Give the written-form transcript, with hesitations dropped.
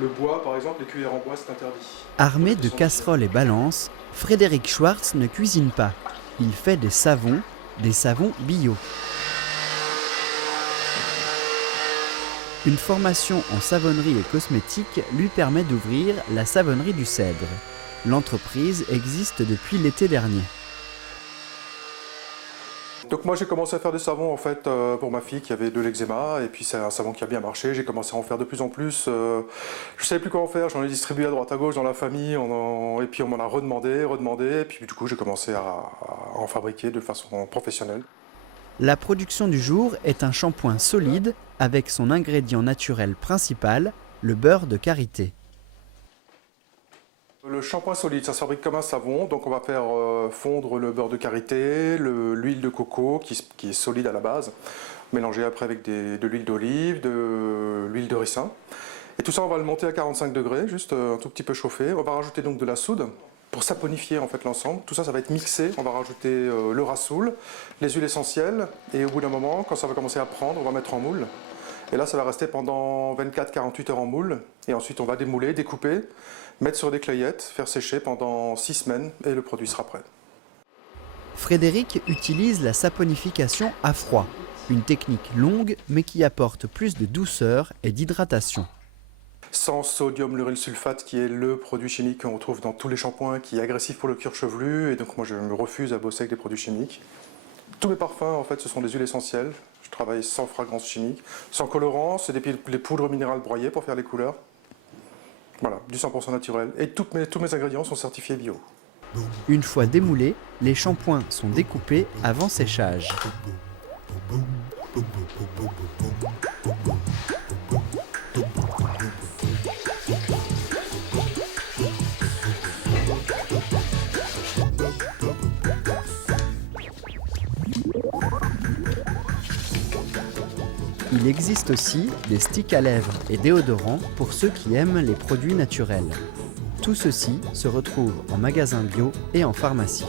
Le bois, par exemple, les cuillères en bois, c'est interdit. Armé de casseroles et balances, Frédéric Schwartz ne cuisine pas. Il fait des savons bio. Une formation en savonnerie et cosmétique lui permet d'ouvrir la savonnerie du Cèdre. L'entreprise existe depuis l'été dernier. Donc moi j'ai commencé à faire des savons en fait pour ma fille qui avait de l'eczéma et puis c'est un savon qui a bien marché, j'ai commencé à en faire de plus en plus. Je savais plus quoi en faire, j'en ai distribué à droite à gauche dans la famille et puis on m'en a redemandé et puis du coup j'ai commencé à en fabriquer de façon professionnelle. La production du jour est un shampoing solide avec son ingrédient naturel principal, le beurre de karité. Le shampoing solide, ça se fabrique comme un savon, donc on va faire fondre le beurre de karité, l'huile de coco qui est solide à la base, mélangée après avec de l'huile d'olive, de l'huile de ricin. Et tout ça on va le monter à 45 degrés, juste un tout petit peu chauffé. On va rajouter donc de la soude pour saponifier en fait l'ensemble. Tout ça, ça va être mixé, on va rajouter le rassoul, les huiles essentielles et au bout d'un moment, quand ça va commencer à prendre, on va mettre en moule. Et là, ça va rester pendant 24-48 heures en moule. Et ensuite, on va démouler, découper, mettre sur des clayettes, faire sécher pendant 6 semaines et le produit sera prêt. Frédéric utilise la saponification à froid, une technique longue mais qui apporte plus de douceur et d'hydratation. Sans sodium lauryl sulfate qui est le produit chimique qu'on retrouve dans tous les shampoings qui est agressif pour le cuir chevelu et donc moi je me refuse à bosser avec des produits chimiques. Tous mes parfums en fait ce sont des huiles essentielles, je travaille sans fragrance chimique, sans colorant, c'est des poudres minérales broyées pour faire les couleurs. Voilà, du 100% naturel et tous mes ingrédients sont certifiés bio. Une fois démoulés, les shampoings sont découpés avant séchage. Il existe aussi des sticks à lèvres et déodorants pour ceux qui aiment les produits naturels. Tout ceci se retrouve en magasin bio et en pharmacie.